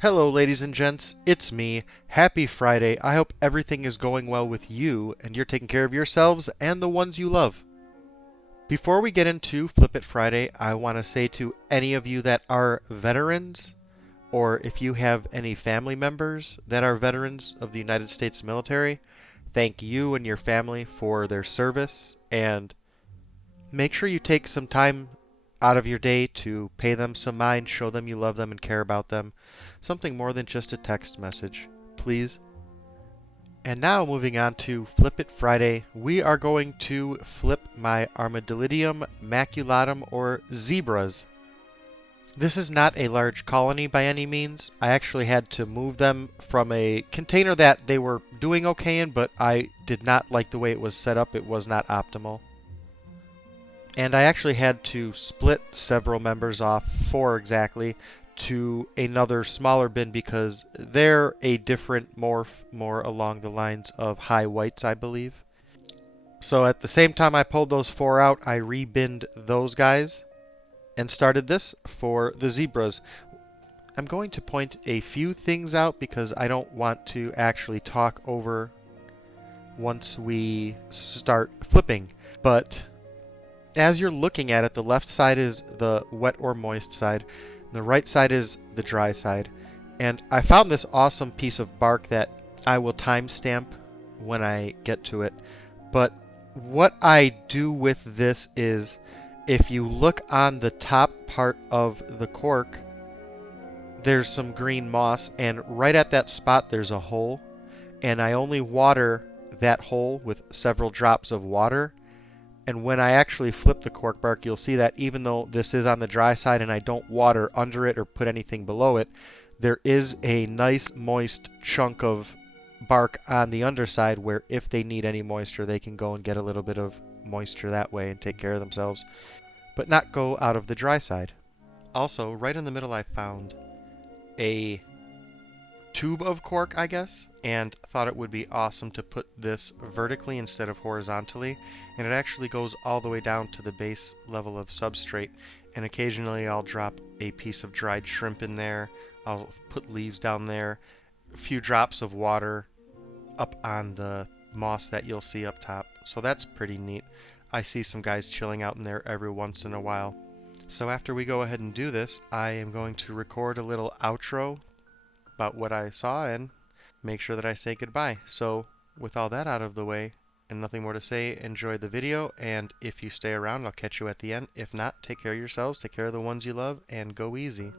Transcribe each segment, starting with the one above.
Hello, ladies and gents. It's me. Happy Friday. I hope everything is going well with you and you're taking care of yourselves and the ones you love. Before we get into Flip It Friday, I want to say to any of you that are veterans, or if you have any family members that are veterans of the United States military, thank you and your family for their service, and make sure you take some time out of your day to pay them some mind, show them you love them and care about them. Something more than just a text message, please. And now moving on to Flip It Friday, we are going to flip my Armadillidium, Maculatum, or zebras. This is not a large colony by any means. I actually had to move them from a container that they were doing okay in, but I did not like the way it was set up. It was not optimal. And I actually had to split several members off, 4 exactly, to another smaller bin because they're a different morph, more along the lines of high whites, I believe. So at the same time I pulled those 4 out, I rebinned those guys and started this for the zebras. I'm going to point a few things out because I don't want to actually talk over once we start flipping. But as you're looking at it, the left side is the wet or moist side, and the right side is the dry side. And I found this awesome piece of bark that I will timestamp when I get to it. But what I do with this is, if you look on the top part of the cork, there's some green moss, and right at that spot there's a hole. And I only water that hole with several drops of water. And when I actually flip the cork bark, you'll see that even though this is on the dry side and I don't water under it or put anything below it, there is a nice moist chunk of bark on the underside where if they need any moisture, they can go and get a little bit of moisture that way and take care of themselves, but not go out of the dry side. Also, right in the middle I found a tube of cork, I guess, and thought it would be awesome to put this vertically instead of horizontally, and it actually goes all the way down to the base level of substrate, and occasionally I'll drop a piece of dried shrimp in there, I'll put leaves down there, a few drops of water up on the moss that you'll see up top, so that's pretty neat. I see some guys chilling out in there every once in a while. So after we go ahead and do this, I am going to record a little outro about what I saw and make sure that I say goodbye. So with all that out of the way and nothing more to say, enjoy the video, and if you stay around, I'll catch you at the end. If not, take care of yourselves, take care of the ones you love, and go easy.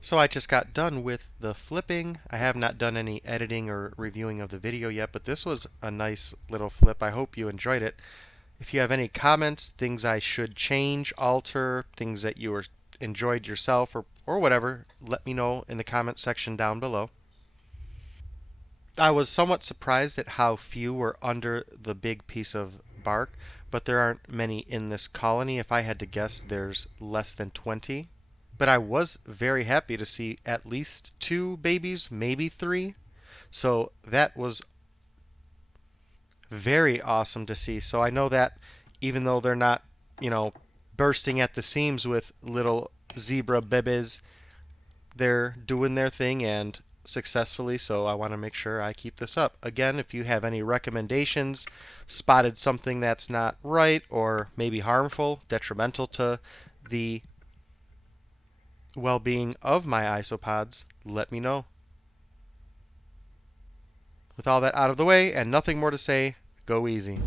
So I just got done with the flipping. I have not done any editing or reviewing of the video yet, but this was a nice little flip. I hope you enjoyed it. If you have any comments, things I should change, alter, things that you enjoyed yourself, or whatever, let me know in the comment section down below. I was somewhat surprised at how few were under the big piece of bark, but there aren't many in this colony. If I had to guess, there's less than 20. But I was very happy to see at least 2 babies, maybe 3. So that was very awesome to see. So I know that even though they're not, you know, bursting at the seams with little zebra bebes, they're doing their thing and successfully. So I want to make sure I keep this up. Again, if you have any recommendations, spotted something that's not right or maybe harmful, detrimental to the well-being of my isopods, let me know. With all that out of the way and nothing more to say, go easy.